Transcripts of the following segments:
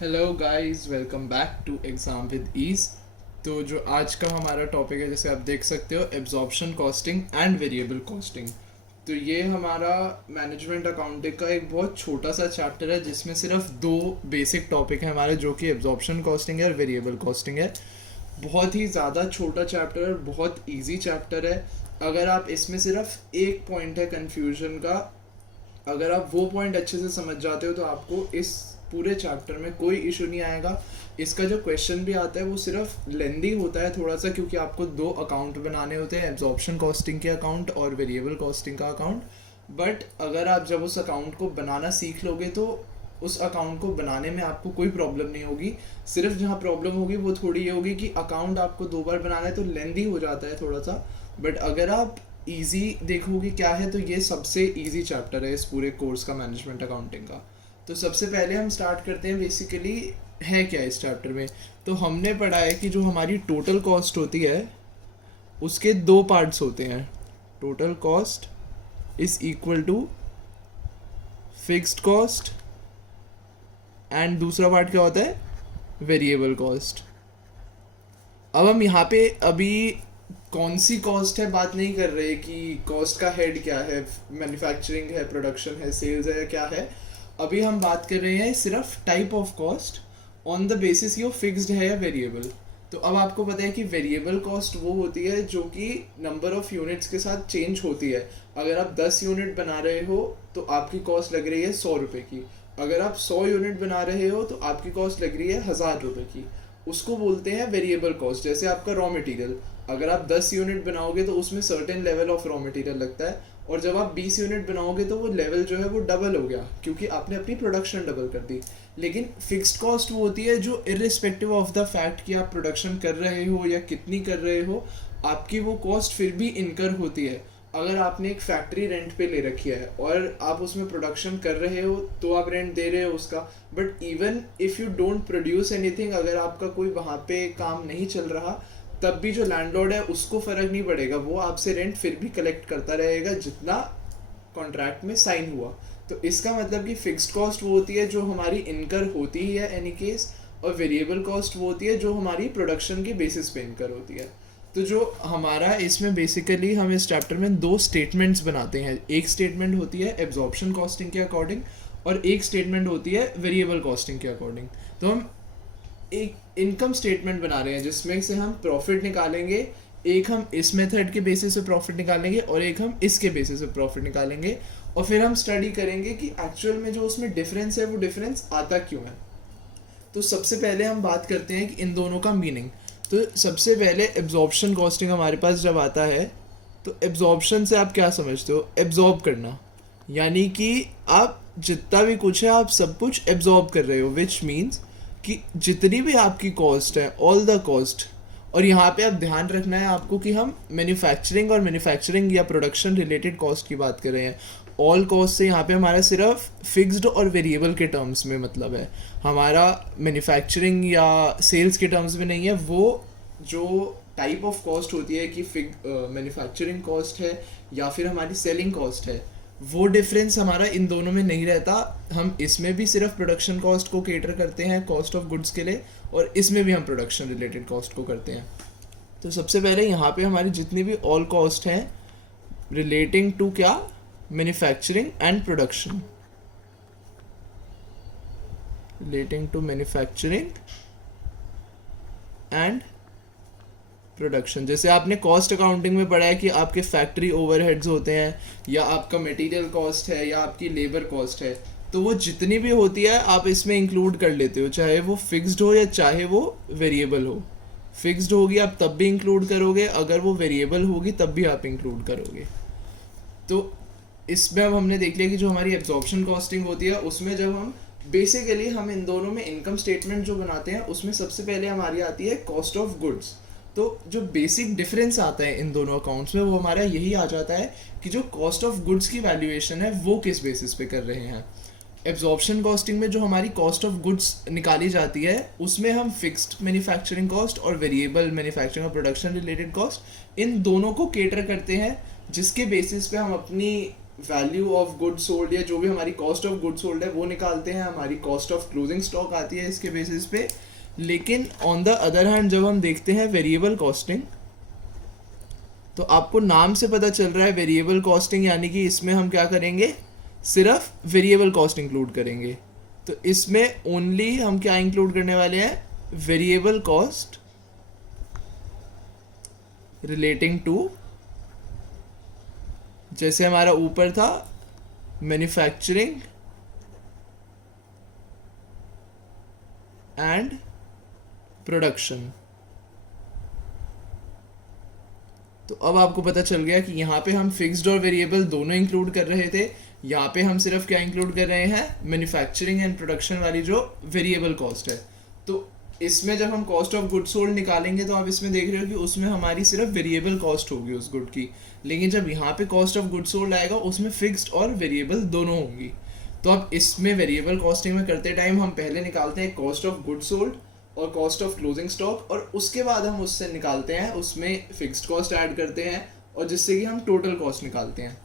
Hello guys, welcome back to exam with ease. तो जो आज का हमारा टॉपिक है, जैसे आप देख सकते हो, absorption costing and variable costing. तो ये हमारा मैनेजमेंट अकाउंटिंग का एक बहुत छोटा सा चैप्टर है जिसमें सिर्फ दो बेसिक टॉपिक है हमारे, जो कि एब्जॉर्प्शन कॉस्टिंग है और वेरिएबल कॉस्टिंग है। बहुत ही ज़्यादा छोटा चैप्टर है, बहुत इजी चैप्टर है। अगर आप इसमें सिर्फ एक पॉइंट है कन्फ्यूजन का, अगर आप वो पॉइंट अच्छे से समझ जाते हो तो आपको इस पूरे चैप्टर में कोई इशू नहीं आएगा। इसका जो क्वेश्चन भी आता है वो सिर्फ लेंदी होता है थोड़ा सा, क्योंकि आपको दो अकाउंट बनाने होते हैं, एब्जॉर्प्शन कॉस्टिंग के अकाउंट और वेरिएबल कॉस्टिंग का अकाउंट। बट अगर आप जब उस अकाउंट को बनाना सीख लोगे तो उस अकाउंट को बनाने में आपको कोई प्रॉब्लम नहीं होगी। सिर्फ जहाँ प्रॉब्लम होगी वो थोड़ी ये होगी कि अकाउंट आपको दो बार बनाना है तो लेंदी हो जाता है थोड़ा सा। बट अगर आप इजी देखोगे क्या है, तो ये सबसे इजी चैप्टर है इस पूरे कोर्स का, मैनेजमेंट अकाउंटिंग का। तो सबसे पहले हम स्टार्ट करते हैं बेसिकली है क्या इस चैप्टर में। तो हमने पढ़ा है कि जो हमारी टोटल कॉस्ट होती है उसके दो पार्ट्स होते हैं। Total cost is equal to fixed cost and दूसरा पार्ट क्या होता है, वेरिएबल कॉस्ट। अब हम यहाँ पे अभी कौन सी कॉस्ट है बात नहीं कर रहे कि कॉस्ट का हेड क्या है, मैन्युफैक्चरिंग है, प्रोडक्शन है, सेल्स है, क्या है। अभी हम बात कर रहे हैं सिर्फ type of cost on the basis ये फिक्स्ड है या वेरिएबल। तो अब आपको पता है कि वेरिएबल कॉस्ट वो होती है जो कि नंबर ऑफ यूनिट्स के साथ चेंज होती है। अगर आप 10 यूनिट बना रहे हो तो आपकी कॉस्ट लग रही है 100 रुपये की। अगर आप 100 यूनिट बना रहे हो तो आपकी कॉस्ट लग रही है 1000 रुपये की। उसको बोलते हैं वेरिएबल कॉस्ट। जैसे आपका रॉ मटेरियल, अगर आप 10 यूनिट बनाओगे तो उसमें certain level of raw material लगता है, और जब आप 20 यूनिट बनाओगे तो वो लेवल जो है वो डबल हो गया, क्योंकि आपने अपनी प्रोडक्शन डबल कर दी। लेकिन फिक्स्ड कॉस्ट वो होती है जो इरिस्पेक्टिव ऑफ द फैक्ट कि आप प्रोडक्शन कर रहे हो या कितनी कर रहे हो, आपकी वो कॉस्ट फिर भी इनकर होती है। अगर आपने एक फैक्ट्री रेंट पे ले रखी है और आप उसमें प्रोडक्शन कर रहे हो तो आप रेंट दे रहे हो उसका। But even if you don't produce anything, अगर आपका कोई वहाँ पे काम नहीं चल रहा, तब भी जो लैंडलॉर्ड है उसको फ़र्क नहीं पड़ेगा, वो आपसे रेंट फिर भी कलेक्ट करता रहेगा जितना कॉन्ट्रैक्ट में साइन हुआ। तो इसका मतलब कि फिक्स्ड कॉस्ट वो होती है जो हमारी इनकर होती ही है एनी केस, और वेरिएबल कॉस्ट वो होती है जो हमारी प्रोडक्शन के बेसिस पे इनकर होती है। तो जो हमारा इसमें बेसिकली हम इस चैप्टर में दो स्टेटमेंट्स बनाते हैं। एक स्टेटमेंट होती है एब्जॉर्प्शन कॉस्टिंग के अकॉर्डिंग और एक स्टेटमेंट होती है वेरिएबल कॉस्टिंग के अकॉर्डिंग। तो हम एक इनकम स्टेटमेंट बना रहे हैं जिसमें से हम प्रॉफिट निकालेंगे। एक हम इस मेथड के बेसिस पे प्रॉफिट निकालेंगे और एक हम इसके बेसिस पे प्रॉफिट निकालेंगे, और फिर हम स्टडी करेंगे कि एक्चुअल में जो उसमें डिफरेंस है वो डिफरेंस आता क्यों है। तो सबसे पहले हम बात करते हैं कि इन दोनों का मीनिंग। तो सबसे पहले एब्जॉर्प्शन कॉस्टिंग हमारे पास जब आता है, तो एब्जॉर्प्शन से आप क्या समझते हो? एब्जॉर्ब करना, यानी कि आप जितना भी कुछ है आप सब कुछ एब्जॉर्ब कर रहे हो, विच मीन्स कि जितनी भी आपकी कॉस्ट है, ऑल द कॉस्ट। और यहाँ पे आप ध्यान रखना है आपको कि हम मैन्युफैक्चरिंग या प्रोडक्शन रिलेटेड कॉस्ट की बात कर रहे हैं। ऑल कॉस्ट से यहाँ पे हमारा सिर्फ फिक्स्ड और वेरिएबल के टर्म्स में मतलब है, हमारा मैन्युफैक्चरिंग या सेल्स के टर्म्स में नहीं है। वो जो टाइप ऑफ कॉस्ट होती है कि मैन्युफैक्चरिंग कॉस्ट है या फिर हमारी सेलिंग कॉस्ट है, वो डिफरेंस हमारा इन दोनों में नहीं रहता। हम इसमें भी सिर्फ प्रोडक्शन कॉस्ट को केटर करते हैं कॉस्ट ऑफ गुड्स के लिए, और इसमें भी हम प्रोडक्शन रिलेटेड कॉस्ट को करते हैं। तो सबसे पहले यहाँ पे हमारी जितनी भी ऑल कॉस्ट हैं रिलेटिंग टू क्या, manufacturing and production, relating to manufacturing and production. जैसे आपने कॉस्ट अकाउंटिंग में पढ़ा है कि आपके फैक्ट्री ओवरहेड्स होते हैं, या आपका मटेरियल कॉस्ट है, या आपकी लेबर कॉस्ट है, तो वो जितनी भी होती है आप इसमें इंक्लूड कर लेते हो, चाहे वो फिक्स्ड हो या चाहे वो वेरिएबल हो। फिक्स्ड होगी आप तब भी इंक्लूड करोगे, अगर वो वेरिएबल होगी तब भी आप इंक्लूड करोगे। तो इसमें अब हमने देख लिया कि जो हमारी एब्जॉर्प्शन कॉस्टिंग होती है उसमें जब हम बेसिकली हम इन दोनों में इनकम स्टेटमेंट जो बनाते हैं उसमें सबसे पहले हमारी आती है कॉस्ट ऑफ गुड्स। तो जो बेसिक डिफरेंस आता है इन दोनों अकाउंट्स में वो हमारा यही आ जाता है कि जो कॉस्ट ऑफ गुड्स की वैल्यूएशन है वो किस बेसिस पे कर रहे हैं। एब्जॉर्प्शन कॉस्टिंग में जो हमारी कॉस्ट ऑफ गुड्स निकाली जाती है उसमें हम फिक्स्ड मैन्युफैक्चरिंग कॉस्ट और वेरिएबल मैन्युफैक्चरिंग और प्रोडक्शन रिलेटेड कॉस्ट, इन दोनों को केटर करते हैं, जिसके बेसिस पे हम अपनी वैल्यू ऑफ गुड सोल्ड या जो भी हमारी कॉस्ट ऑफ गुड सोल्ड है वो निकालते हैं, हमारी कॉस्ट ऑफ क्लोजिंग स्टॉक आती है इसके बेसिस पे। लेकिन ऑन द अदर हैंड जब हम देखते हैं वेरिएबल कॉस्टिंग, तो आपको नाम से पता चल रहा है वेरिएबल कॉस्टिंग, यानी कि इसमें हम क्या करेंगे, सिर्फ वेरिएबल कॉस्ट इंक्लूड करेंगे। तो इसमें ओनली हम क्या इंक्लूड करने वाले हैं, वेरिएबल कॉस्ट रिलेटिंग टू, जैसे हमारा ऊपर था मैन्युफैक्चरिंग एंड प्रोडक्शन। तो अब आपको पता चल गया कि यहाँ पे हम फिक्स्ड और वेरिएबल दोनों इंक्लूड कर रहे थे, यहाँ पे हम सिर्फ क्या इंक्लूड कर रहे हैं, मैन्युफैक्चरिंग एंड प्रोडक्शन वाली जो वेरिएबल कॉस्ट है। तो इसमें जब हम कॉस्ट ऑफ गुड सोल्ड निकालेंगे तो आप इसमें देख रहे हो कि उसमें हमारी सिर्फ वेरिएबल कॉस्ट होगी उस गुड की, लेकिन जब यहाँ पे कॉस्ट ऑफ गुड सोल्ड आएगा उसमें फिक्स्ड और वेरिएबल दोनों होंगी। तो अब इसमें वेरिएबल कॉस्टिंग में करते टाइम हम पहले निकालते हैं कॉस्ट ऑफ गुड सोल्ड और कॉस्ट ऑफ क्लोजिंग स्टॉक, और उसके बाद हम उससे निकालते हैं, उसमें फिक्स्ड कॉस्ट ऐड करते हैं और जिससे कि हम टोटल कॉस्ट निकालते हैं।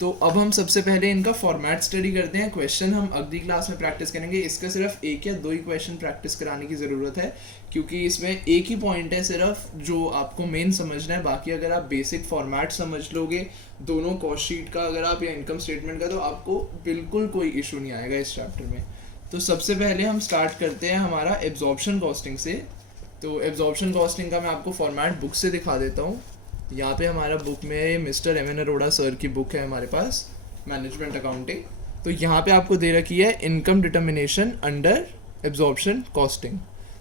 तो अब हम सबसे पहले इनका फॉर्मेट स्टडी करते हैं। क्वेश्चन हम अगली क्लास में प्रैक्टिस करेंगे, इसका सिर्फ एक या दो ही क्वेश्चन प्रैक्टिस कराने की ज़रूरत है, क्योंकि इसमें एक ही पॉइंट है सिर्फ जो आपको मेन समझना है। बाकी अगर आप बेसिक फॉर्मेट समझ लोगे दोनों कॉस्ट शीट का अगर आप या इनकम स्टेटमेंट का, तो आपको बिल्कुल कोई इशू नहीं आएगा इस चैप्टर में। तो सबसे पहले हम स्टार्ट करते हैं हमारा एब्जॉर्प्शन कॉस्टिंग से। तो एब्जॉर्प्शन कॉस्टिंग का मैं आपको फॉर्मेट बुक से दिखा देता हूँ। यहाँ पे हमारा बुक में mister M N Arora sir की बुक है हमारे पास, मैनेजमेंट अकाउंटिंग। तो यहाँ पे आपको दे रखी है income determination under absorption costing.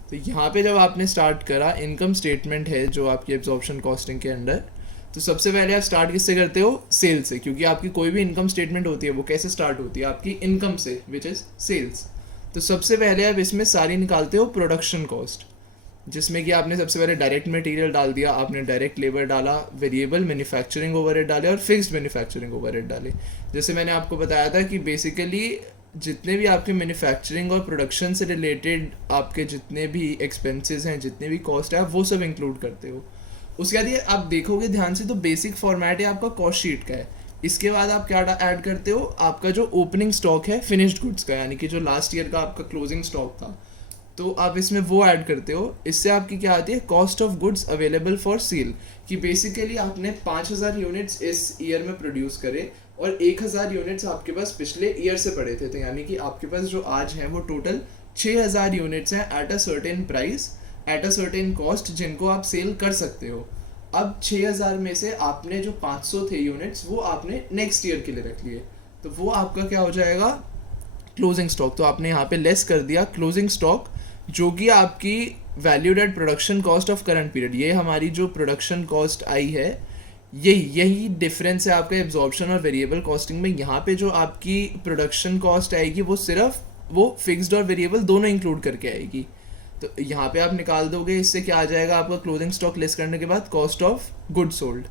तो यहाँ पे जब आपने स्टार्ट करा, इनकम स्टेटमेंट है जो आपकी एब्जॉर्प्शन कॉस्टिंग के अंडर, तो सबसे पहले आप स्टार्ट किससे करते हो, सेल से, क्योंकि आपकी कोई भी इनकम स्टेटमेंट होती है वो कैसे स्टार्ट होती है, आपकी इनकम से, विच इज़ सेल्स। तो सबसे पहले आप इसमें सारी निकालते हो प्रोडक्शन कॉस्ट, जिसमें कि आपने सबसे पहले डायरेक्ट मटेरियल डाल दिया, आपने डायरेक्ट लेबर डाला, वेरिएबल मैन्युफैक्चरिंग ओवरहेड डाले और फिक्स्ड मैन्युफैक्चरिंग ओवरहेड डाले। जैसे मैंने आपको बताया था कि बेसिकली जितने भी आपके मैन्युफैक्चरिंग और प्रोडक्शन से रिलेटेड आपके जितने भी एक्सपेंसेस हैं, जितने भी कॉस्ट है, आप वो सब इंक्लूड करते हो। उसके बाद ये आप देखोगे ध्यान से तो बेसिक फॉर्मेट है आपका कॉस्ट शीट का है। इसके बाद आप क्या ऐड करते हो, आपका जो ओपनिंग स्टॉक है फिनिश्ड गुड्स का, यानी कि जो लास्ट ईयर का आपका क्लोजिंग स्टॉक था, तो आप इसमें वो ऐड करते हो। इससे आपकी क्या आती है, cost of goods available for sale, कि बेसिकली आपने 5000 यूनिट्स इस ईयर में प्रोड्यूस करे और 1000 यूनिट्स आपके पास पिछले ईयर से पड़े थे, तो यानी कि आपके पास जो आज हैं वो टोटल 6000 यूनिट्स हैं at a certain price, at a certain cost, जिनको आप सेल कर सकते हो। अब 6000 में से आपने जो 500 थे यूनिट्स वो आपने नेक्स्ट ईयर के लिए रख लिए, तो वो आपका क्या हो जाएगा, क्लोजिंग स्टॉक। तो आपने यहाँ पे लेस कर दिया क्लोजिंग स्टॉक, जो कि आपकी valued at production cost of current period. ये हमारी जो प्रोडक्शन कॉस्ट आई है, यही डिफरेंस है आपका एब्जॉर्प्शन और वेरिएबल कॉस्टिंग में। यहाँ पे जो आपकी प्रोडक्शन कॉस्ट आएगी वो सिर्फ वो फिक्स्ड और वेरिएबल दोनों इंक्लूड करके आएगी। तो यहाँ पे आप निकाल दोगे, इससे क्या आ जाएगा आपका क्लोजिंग स्टॉक लेस करने के बाद कॉस्ट ऑफ गुड सोल्ड।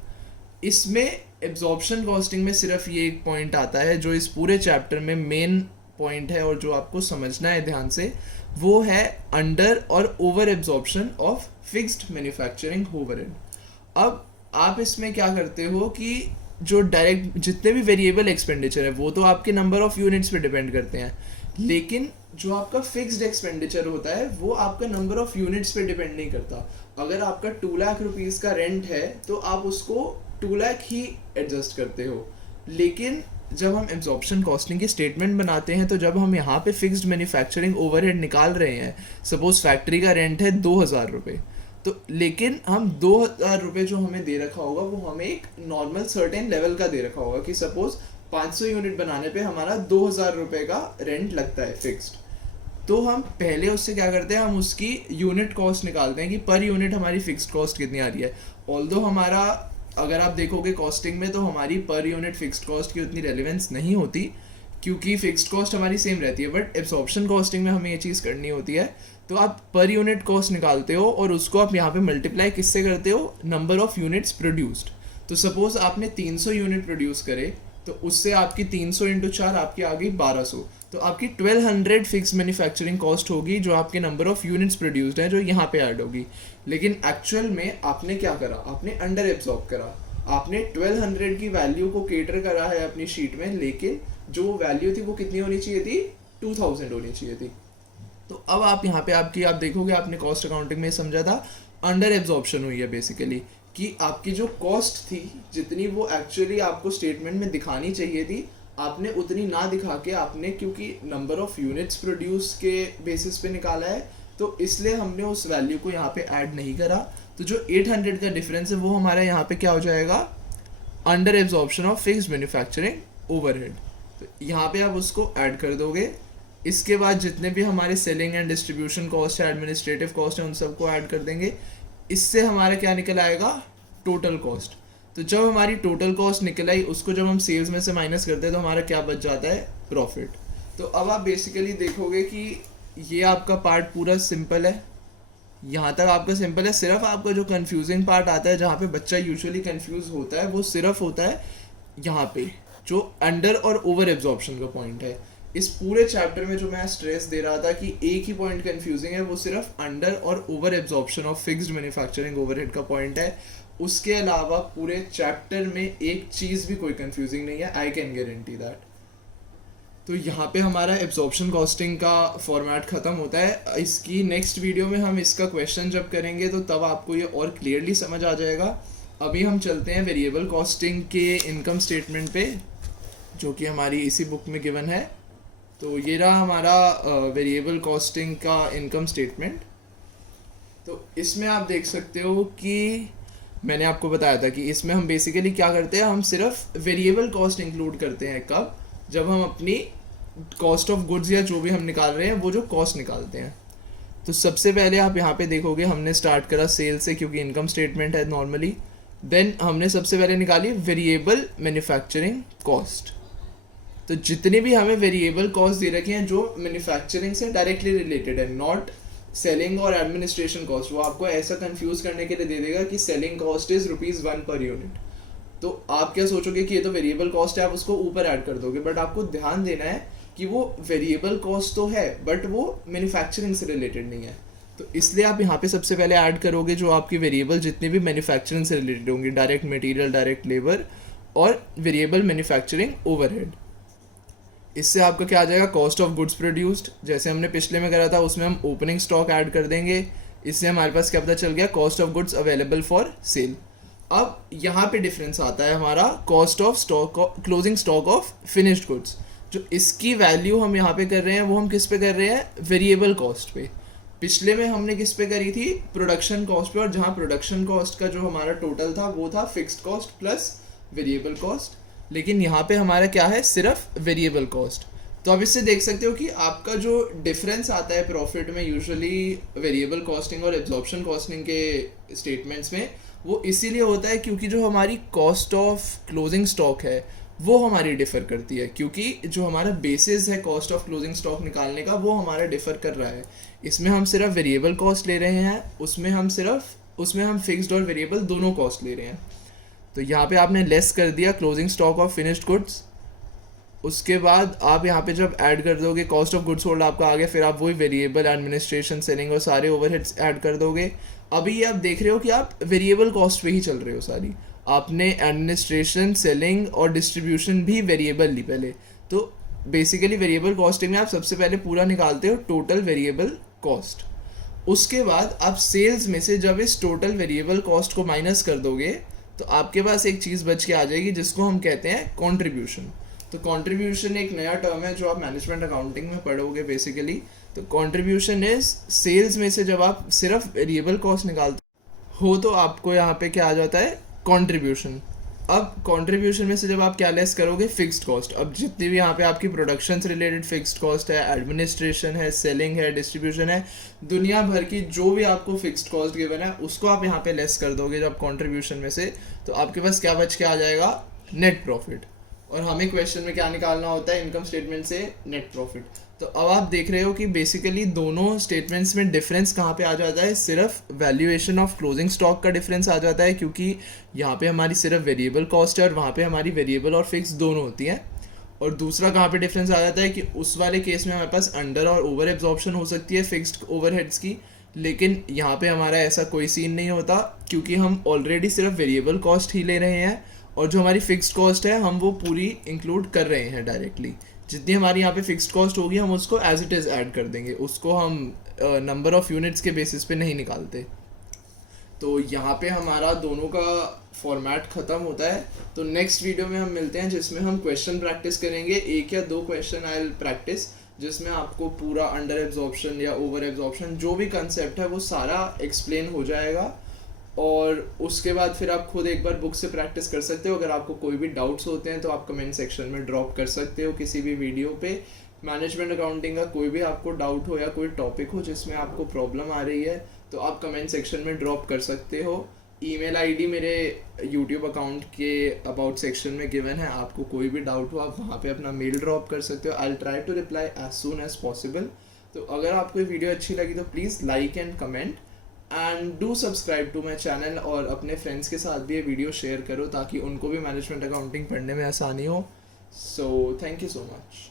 इसमें एब्जॉर्प्शन कॉस्टिंग में सिर्फ ये एक पॉइंट आता है जो इस पूरे चैप्टर में मेन पॉइंट है और जो आपको समझना है ध्यान से, वो है अंडर और over absorption of fixed manufacturing overhead. अब आप इसमें क्या करते हो कि जो डायरेक्ट जितने भी वेरिएबल एक्सपेंडिचर है वो तो आपके नंबर ऑफ यूनिट्स पे डिपेंड करते हैं, लेकिन जो आपका फिक्स्ड एक्सपेंडिचर होता है वो आपका नंबर ऑफ यूनिट्स पे डिपेंड नहीं करता। अगर आपका 2 लाख रुपीज़ का रेंट है तो आप उसको 2 लाख ही एडजस्ट करते हो, लेकिन जब हम एब्जॉर्प्शन कॉस्टिंग की स्टेटमेंट बनाते हैं, तो जब हम यहाँ पे फिक्स्ड मैन्युफैक्चरिंग ओवरहेड निकाल रहे हैं, सपोज फैक्ट्री का रेंट है 2000 रुपये, तो लेकिन हम 2000 रुपये जो हमें दे रखा होगा वो हमें एक नॉर्मल सर्टेन लेवल का दे रखा होगा कि सपोज 500 यूनिट बनाने पे हमारा 2000 रुपये का रेंट लगता है फिक्स्ड। तो हम पहले उससे क्या करते हैं, हम उसकी यूनिट कॉस्ट निकालते हैं कि पर यूनिट हमारी फिक्स्ड कॉस्ट कितनी आ रही है। ऑल्दो हमारा अगर आप देखोगे कॉस्टिंग में तो हमारी पर यूनिट फिक्स्ड कॉस्ट की उतनी रेलिवेंस नहीं होती, क्योंकि फिक्स्ड कॉस्ट हमारी सेम रहती है, बट एब्जॉर्प्शन कॉस्टिंग में हमें ये चीज़ करनी होती है। तो आप पर यूनिट कॉस्ट निकालते हो और उसको आप यहाँ पे मल्टीप्लाई किससे करते हो, नंबर ऑफ यूनिट्स प्रोड्यूस्ड। तो सपोज आपने 300 यूनिट प्रोड्यूस करे, तो उससे आपकी 300 इंटू 4 आपकी आ गई 1200, तो आपकी 1200 फिक्स मैन्युफैक्चरिंग कॉस्ट होगी जो आपके नंबर ऑफ यूनिट्स प्रोड्यूस्ड है जो यहाँ पे ऐड होगी। लेकिन एक्चुअल में आपने क्या करा, आपने अंडर एब्जॉर्ब करा। आपने 1200 की वैल्यू को केटर करा है अपनी शीट में, लेकिन जो वैल्यू थी वो कितनी होनी चाहिए थी, 2000 होनी चाहिए थी। तो अब आप यहाँ पे आप देखोगे, आपने कॉस्ट अकाउंटिंग में समझा था अंडर एब्जॉर्प्शन हुई है बेसिकली, कि आपकी जो कॉस्ट थी जितनी वो एक्चुअली आपको स्टेटमेंट में दिखानी चाहिए थी, आपने उतनी ना दिखा के आपने, क्योंकि नंबर ऑफ यूनिट्स प्रोड्यूस के बेसिस पे निकाला है, तो इसलिए हमने उस वैल्यू को यहाँ पे ऐड नहीं करा। तो जो 800 का डिफरेंस है वो हमारा यहाँ पे क्या हो जाएगा, under absorption of fixed manufacturing overhead. तो यहाँ पे आप उसको ऐड कर दोगे। इसके बाद जितने भी हमारे सेलिंग एंड डिस्ट्रीब्यूशन कॉस्ट है, एडमिनिस्ट्रेटिव कॉस्ट है, उन सबको ऐड कर देंगे। इससे हमारा क्या निकल आएगा, टोटल कॉस्ट। तो जब हमारी टोटल कॉस्ट निकल आई, उसको जब हम सेल्स में से माइनस करते हैं तो हमारा क्या बच जाता है, प्रॉफिट। तो अब आप बेसिकली देखोगे कि ये आपका पार्ट पूरा सिंपल है, यहाँ तक आपका सिंपल है। सिर्फ आपका जो कंफ्यूजिंग पार्ट आता है, जहाँ पे बच्चा यूजुअली कंफ्यूज होता है, वो सिर्फ होता है यहाँ पे जो अंडर और ओवर एब्जॉर्प्शन का पॉइंट है। इस पूरे चैप्टर में जो मैं स्ट्रेस दे रहा था कि एक ही पॉइंट कंफ्यूजिंग है, वो सिर्फ अंडर और over absorption of fixed manufacturing overhead का पॉइंट है। उसके अलावा पूरे चैप्टर में एक चीज़ भी कोई कंफ्यूजिंग नहीं है, आई कैन गारंटी दैट। तो यहाँ पे हमारा एब्जॉर्प्शन कॉस्टिंग का फॉर्मेट ख़त्म होता है। इसकी नेक्स्ट वीडियो में हम इसका क्वेश्चन जब करेंगे तो तब आपको ये और क्लियरली समझ आ जाएगा। अभी हम चलते हैं वेरिएबल कॉस्टिंग के इनकम स्टेटमेंट पे, जो कि हमारी इसी बुक में गिवन है। तो ये रहा हमारा वेरिएबल कॉस्टिंग का इनकम स्टेटमेंट। तो इसमें आप देख सकते हो कि मैंने आपको बताया था कि इसमें हम बेसिकली क्या करते हैं, हम सिर्फ वेरिएबल कॉस्ट इंक्लूड करते हैं। कब, जब हम अपनी कॉस्ट ऑफ गुड्स या जो भी हम निकाल रहे हैं वो जो कॉस्ट निकालते हैं। तो सबसे पहले आप यहाँ पे देखोगे हमने स्टार्ट करा सेल से, क्योंकि इनकम स्टेटमेंट है नॉर्मली। देन हमने सबसे पहले निकाली वेरिएबल मैन्युफैक्चरिंग कॉस्ट। तो जितनी भी हमें वेरिएबल कॉस्ट दे रखी हैं जो मैन्युफैक्चरिंग से डायरेक्टली रिलेटेड है, नॉट सेलिंग और एडमिनिस्ट्रेशन कॉस्ट। वो आपको ऐसा कंफ्यूज करने के लिए दे देगा कि selling cost is ₹1 per unit. तो आप क्या सोचोगे कि ये तो वेरिएबल कॉस्ट है, आप उसको ऊपर ऐड कर दोगे। बट आपको ध्यान देना है कि वो वेरिएबल कॉस्ट तो है, बट वो मैन्युफैक्चरिंग से रिलेटेड नहीं है। तो इसलिए आप यहाँ पे सबसे पहले ऐड करोगे जो आपकी वेरिएबल जितनी भी मैन्युफैक्चरिंग से रिलेटेड होंगी, डायरेक्ट मटेरियल, डायरेक्ट लेबर और वेरिएबल मैन्युफैक्चरिंग ओवरहेड। इससे आपका क्या आ जाएगा, कॉस्ट ऑफ गुड्स प्रोड्यूस्ड। जैसे हमने पिछले में करा था उसमें हम ओपनिंग स्टॉक ऐड कर देंगे। इससे हमारे पास क्या पता चल गया, cost of goods available for sale. अब यहाँ पे डिफरेंस आता है हमारा cost of stock, closing stock of finished goods. जो इसकी वैल्यू हम यहाँ पे कर रहे हैं वो हम किस पे कर रहे हैं, वेरिएबल कॉस्ट पे। पिछले में हमने किस पे करी थी, प्रोडक्शन कॉस्ट पे। और जहाँ प्रोडक्शन कॉस्ट का जो हमारा टोटल था वो था fixed cost plus variable cost. लेकिन यहाँ पे हमारा क्या है, सिर्फ वेरिएबल कॉस्ट। तो आप इससे देख सकते हो कि आपका जो डिफरेंस आता है प्रॉफिट में यूजुअली वेरिएबल कॉस्टिंग और एब्जॉर्प्शन कॉस्टिंग के स्टेटमेंट्स में, वो इसीलिए होता है क्योंकि जो हमारी कॉस्ट ऑफ क्लोजिंग स्टॉक है वो हमारी डिफ़र करती है, क्योंकि जो हमारा बेसिस है कॉस्ट ऑफ क्लोजिंग स्टॉक निकालने का वो हमारा डिफ़र कर रहा है। इसमें हम सिर्फ वेरिएबल कॉस्ट ले रहे हैं, उसमें हम फिक्स्ड और वेरिएबल दोनों कॉस्ट ले रहे हैं। तो यहाँ पे आपने लेस कर दिया closing stock of finished goods. उसके बाद आप यहाँ पे जब ऐड कर दोगे कॉस्ट ऑफ गुड्स सोल्ड आपका आ गया, फिर आप वही वेरिएबल, एडमिनिस्ट्रेशन, सेलिंग और सारे ओवरहेड्स ऐड कर दोगे। अभी ये आप देख रहे हो कि आप वेरिएबल कॉस्ट पे ही चल रहे हो सारी। आपने एडमिनिस्ट्रेशन, सेलिंग और डिस्ट्रीब्यूशन भी वेरिएबल ली पहले। तो बेसिकली वेरिएबल कॉस्टिंग में आप सबसे पहले पूरा निकालते हो टोटल वेरिएबल कॉस्ट। उसके बाद आप सेल्स में से जब इस टोटल वेरिएबल कॉस्ट को माइनस कर दोगे तो आपके पास एक चीज़ बच के आ जाएगी जिसको हम कहते हैं कंट्रीब्यूशन। तो कंट्रीब्यूशन एक नया टर्म है जो आप मैनेजमेंट अकाउंटिंग में पढ़ोगे बेसिकली। तो कंट्रीब्यूशन इज सेल्स में से जब आप सिर्फ वेरिएबल कॉस्ट निकालते हो तो आपको यहाँ पे क्या आ जाता है, कंट्रीब्यूशन। अब कंट्रीब्यूशन में से जब आप क्या लेस करोगे, फिक्स्ड कॉस्ट। अब जितनी भी यहाँ पे आपकी प्रोडक्शन से रिलेटेड फिक्स्ड कॉस्ट है, एडमिनिस्ट्रेशन है, सेलिंग है, डिस्ट्रीब्यूशन है, दुनिया भर की जो भी आपको फिक्स्ड कॉस्ट गिवन है उसको आप यहाँ पे लेस कर दोगे जब कंट्रीब्यूशन में से। तो आपके पास क्या बच के आ जाएगा, नेट प्रॉफिट। और हमें क्वेश्चन में क्या निकालना होता है, इनकम स्टेटमेंट से नेट प्रॉफिट। तो अब आप देख रहे हो कि बेसिकली दोनों स्टेटमेंट्स में डिफरेंस कहाँ पे आ जाता है, सिर्फ वैल्यूएशन ऑफ क्लोजिंग स्टॉक का डिफरेंस आ जाता है, क्योंकि यहाँ पे हमारी सिर्फ वेरिएबल कॉस्ट है और वहाँ पे हमारी वेरिएबल और फिक्स दोनों होती हैं। और दूसरा कहाँ पे डिफरेंस आ जाता है कि उस वाले केस में हमारे पास अंडर और ओवर एब्जॉर्प्शन हो सकती है फिक्स्ड ओवरहेड्स की, लेकिन यहाँ पे हमारा ऐसा कोई सीन नहीं होता, क्योंकि हम ऑलरेडी सिर्फ वेरिएबल कॉस्ट ही ले रहे हैं, और जो हमारी फिक्स्ड कॉस्ट है हम वो पूरी इंक्लूड कर रहे हैं डायरेक्टली। जितनी हमारी यहाँ पे फिक्स्ड कॉस्ट होगी हम उसको एज इट इज़ ऐड कर देंगे, उसको हम नंबर ऑफ़ यूनिट्स के बेसिस पे नहीं निकालते। तो यहाँ पे हमारा दोनों का फॉर्मेट ख़त्म होता है। तो नेक्स्ट वीडियो में हम मिलते हैं, जिसमें हम क्वेश्चन प्रैक्टिस करेंगे। 1 या 2 क्वेश्चन आई विल प्रैक्टिस, जिसमें आपको पूरा अंडर एब्जॉर्प्शन या ओवर एब्जॉर्प्शन जो भी कंसेप्ट है वो सारा एक्सप्लेन हो जाएगा। और उसके बाद फिर आप खुद एक बार बुक से प्रैक्टिस कर सकते हो। अगर आपको कोई भी डाउट्स होते हैं तो आप कमेंट सेक्शन में ड्रॉप कर सकते हो किसी भी वीडियो पे। मैनेजमेंट अकाउंटिंग का कोई भी आपको डाउट हो या कोई टॉपिक हो जिसमें आपको प्रॉब्लम आ रही है, तो आप कमेंट सेक्शन में ड्रॉप कर सकते हो। ईमेल आईडी मेरे यूट्यूब अकाउंट के अबाउट सेक्शन में गिवन है। आपको कोई भी डाउट हो आप वहाँ पे अपना मेल ड्रॉप कर सकते हो। I will try to reply as soon as possible. तो अगर आपको ये वीडियो अच्छी लगी तो please like and comment and do subscribe to my channel, और अपने फ्रेंड्स के साथ भी ये वीडियो शेयर करो ताकि उनको भी मैनेजमेंट अकाउंटिंग पढ़ने में आसानी हो। So thank you so much.